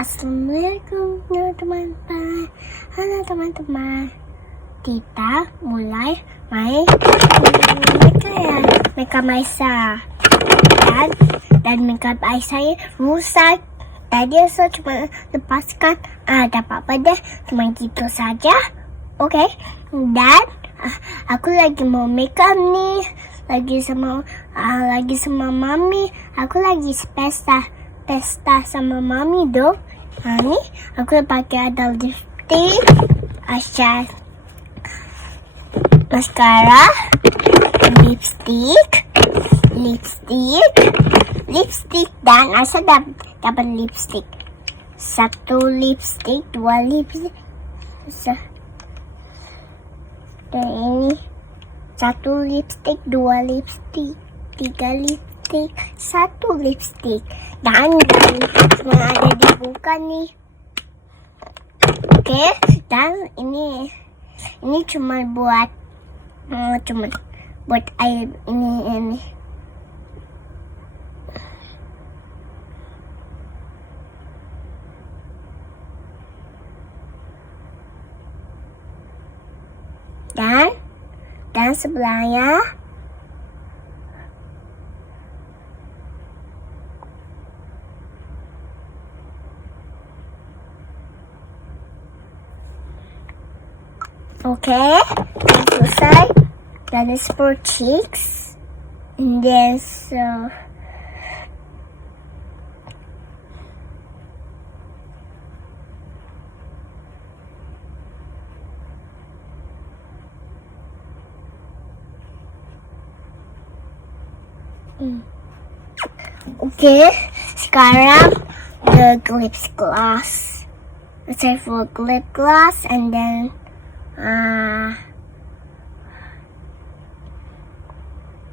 Assalamualaikum teman-teman. Halo teman-teman. Kita mulai main makeup Aisyah. Dan makeup Aisyah rusak. Tadi saya cuma lepaskan. Tak apa-apa deh. Cuma gitu saja. Oke. Dan aku lagi mau makeup nih. Lagi sama mami. Aku lagi pesta sama mami dong. Ini aku pakai ada lipstik, eyeshadow, maskara, lipstik dan Aisyah dapat lipstik. 1 lipstik, 2 lipstik. Dan ini 1 lipstik, 2 lipstik, 3 lipstik, 1 lipstik. Dan cuma ada dibuka nih. Oke, dan ini cuma buat air ini. Dan sebelahnya okay, selesai. That is for cheeks. And then okay, sekarang the lip gloss. Let's say for lip gloss and then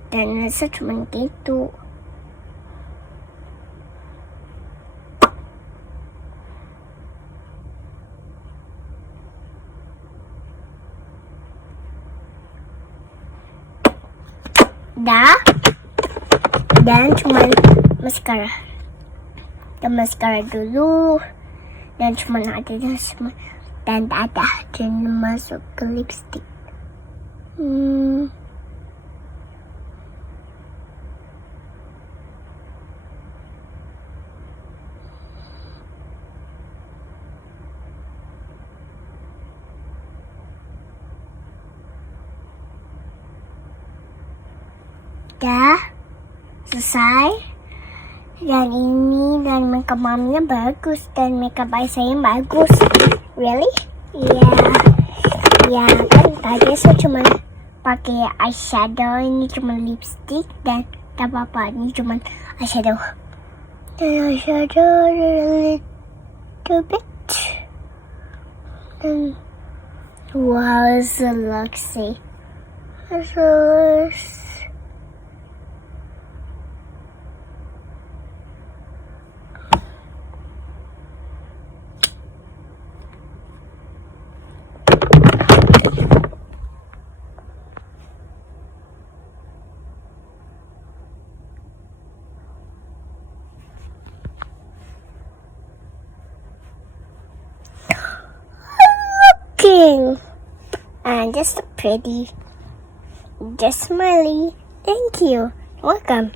dan rasa cuma gitu. Dan cuma maskara. Dan maskara dulu. Dan cuma ada semua. Dan masuk ke lipstick. Dah selesai. Dan makeup maminya bagus dan makeup Aisyah bagus. Really? Ya kan tadi saya cuma pakai eyeshadow, ini cuma lipstick dan tak apa-apa, ini cuma eyeshadow. Dan eyeshadow a little bit. And wow, so luxy. And just pretty, just smiley. Thank you. Welcome.